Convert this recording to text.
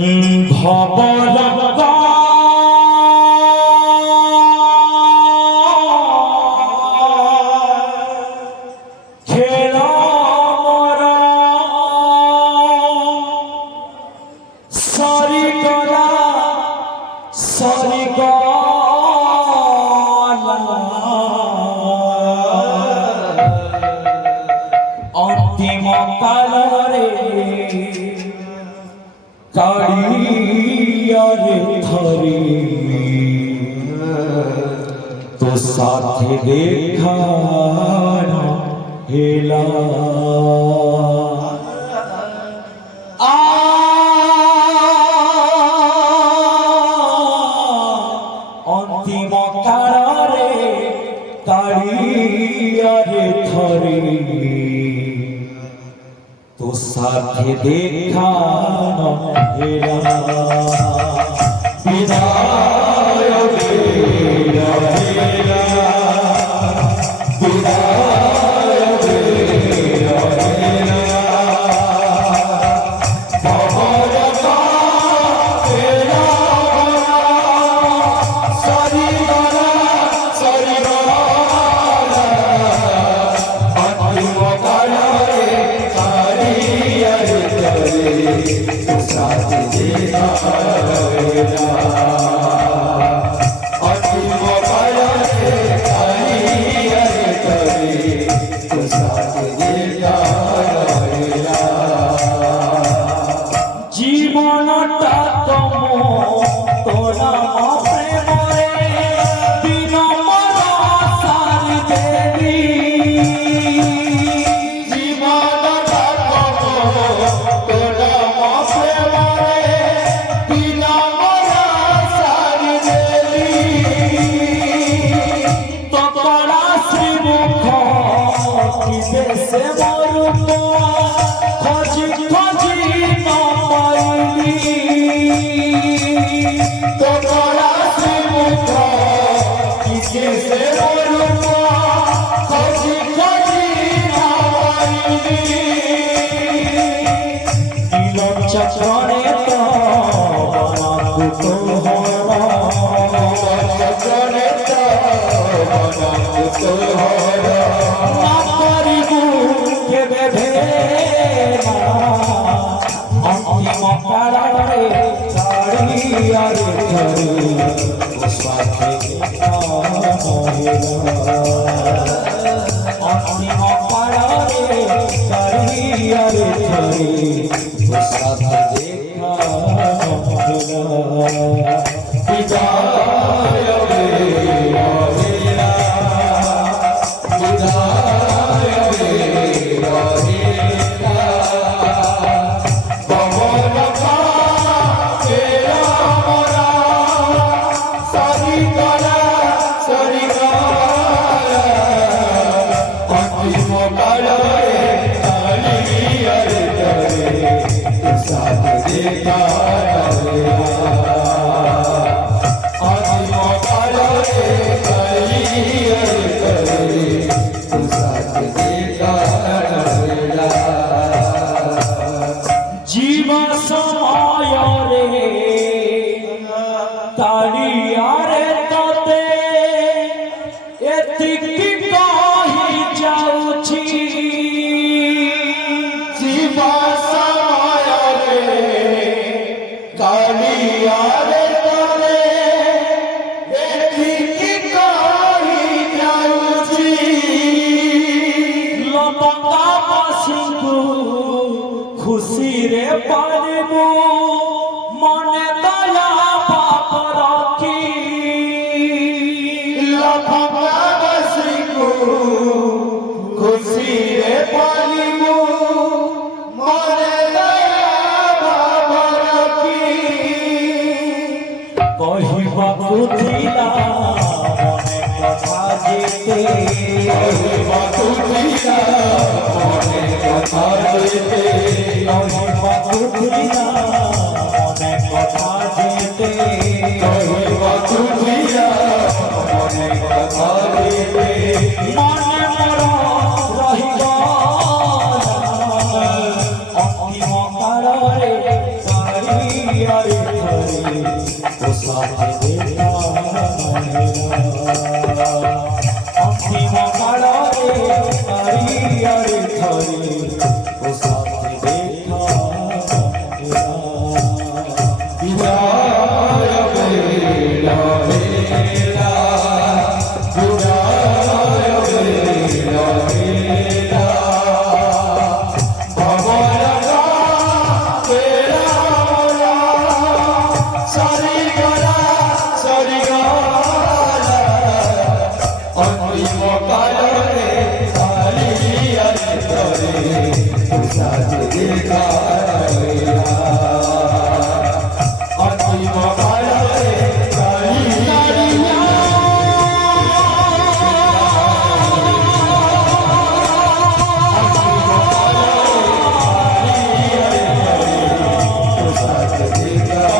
ভবরঙ্গ খেল মর সরি গলা সরি অন্তিম কালরে কাড়িয়ারে ধরে তো সাথে দেখা হেলা অন্তিম কালরে কাড়িয়ারে ধরে তো সাথে দেখা হেলা বিদায় হেলা হেলা বিদায় হেলা হেলা ভবরঙ্গ খেলা সরি গলা সরি গলা অন্তিম কালরে কাড়িয়ারে ধরে তো সাথে দেখা হেলা অন্তিম কালরে কাড়িয়ারে ধরে তো সাথে দেখা হেলা জীবনটা তোরা প্রেমরে বিনম্র সারি দেবী জীবনটা তোরা প্রেমরে বিনম্র সারি দেবী তোরা শ্রীমুখ কি দেশে মরুক খোঁজি খোঁজি ন পাইলি তোরা শ্রীমুখ কি দেশে মরুক খোঁজি খোঁজি ন পাইলি নীলম চক্রে তো বনাকুত হরা চক্রে তো বনাকুত হরা নাকরিবু কেবে ভেলা অন্তিম কালরে কাড়িয়ারে ধরে তো সাথে দেখা হেলা অন্তিম কালরে কাড়িয়ারে ধরে তো সাথে দেখা হেলা বিদায় হেলা হেলা বিদায় হেলা হেলা ভবরঙ্গ খেলা মরা সরি গলা সরি গলা অন্তিম কালরে কাড়িয়ারে ধরে তো সাথে দেখা হেলা অন্তিম কালরে কাড়িয়ারে ধরে তো সাথে দেখা হেলা জীবন সময় রে কাড়িয়ারে ততে এতিকি কহি যাଉଛି জীবন সময় রে কাড়িয়ারে ততে এতিকি কহি যাଉଛି লতা বাসিଙ୍କୁ খুশিরে পারিবু মনে দয়া পাপ রাখি লতাবাসীଙ୍କୁ খুশিরে পারিবু মনে দয়া পাপ রাখি কহিବାକୁ ଥିଲା মনে কথা যেতে কহিବାକୁ ଥିଲା মনে কথা যেতে কহিବାକୁ ଥିଲା মনে কথা যেতে কহিବାକୁ ଥିଲା মনে কথা যেতে মনে ମୋର ରହିଗଲା ଅନ୍ତିମ କାଳରେ अरे हरे वो साथ देखा अंतिम काला रे हरी अरे हरे वो साथ देखा विदाय बेला बेला विदाय बेला बेला Yeah.